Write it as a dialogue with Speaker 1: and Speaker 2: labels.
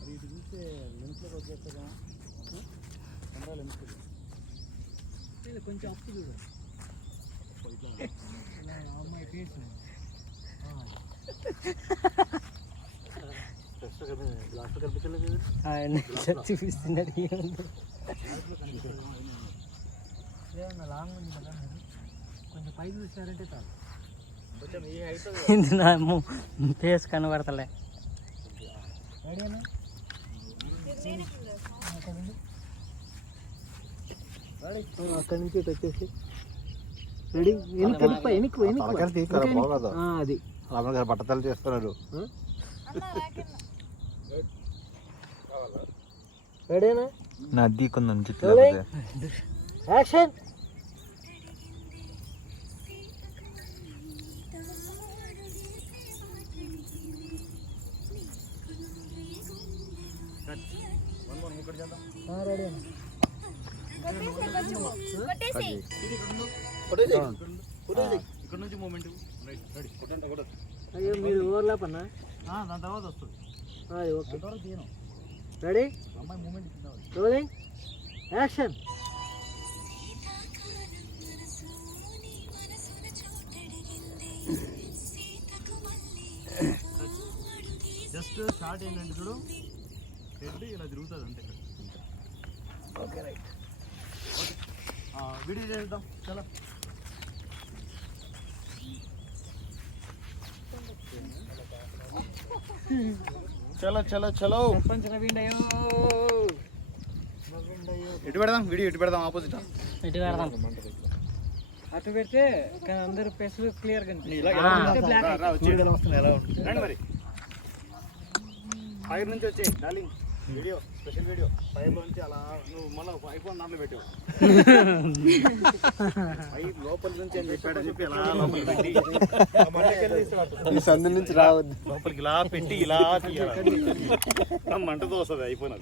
Speaker 1: అది ఇటు చూస్తే లెన్స్లోకి వచ్చేస్తాగా కెమెరా లెన్స్ కొంచెం అప్పు చూడు ఇలా ఆ అమ్మాయి ఫేస్
Speaker 2: ఇది నా ఫేస్ కనబడతలే
Speaker 1: అక్కడి నుంచి వచ్చేసి రెడీ వెనక్కి వెనక్కి అది
Speaker 3: అమ్మగారు బట్టతలు
Speaker 1: రెడీనా. యాక్షన్ రెడీ
Speaker 3: ఇక్కడ నుంచి మూమెంట్
Speaker 1: అయ్యో మీరు ఓవర్లాప్ అన్నా
Speaker 3: దాని తర్వాత వస్తుంది
Speaker 1: ఓకే రెడీ
Speaker 3: అమ్మాయి moment
Speaker 1: rolling action
Speaker 3: just start ఏంటంటే చూడు. హెడ్ ఇలా తిరుగుతుంది అంతే ఓకే రైట్ వీడియో చేద్దాం. చాలా. చలో చలో చలో. ఎటు పెడదాం వీడియో ఎటు పెడదాం ఆపోజిట్.
Speaker 2: ఇటు పెడదాం.
Speaker 1: అటు పెడితే అందరు ఫేస్ క్లియర్
Speaker 3: రండి మరి. ఫైర్ నుంచి వచ్చే darling. Video special video fire నుంచి అలా నువ్వు మళ్ళీ ఐఫోన్ దాంట్లో పెట్టావు ఫైర్ లోపల నుంచి అని చెప్పాడని చెప్పి అలా లోపల పెట్టి
Speaker 1: ఈ సందు నుంచి రావద్దు.
Speaker 3: లోపలికి ఇలా పెట్టి ఇలా మంటతో వస్తుంది ఐఫోన్ అది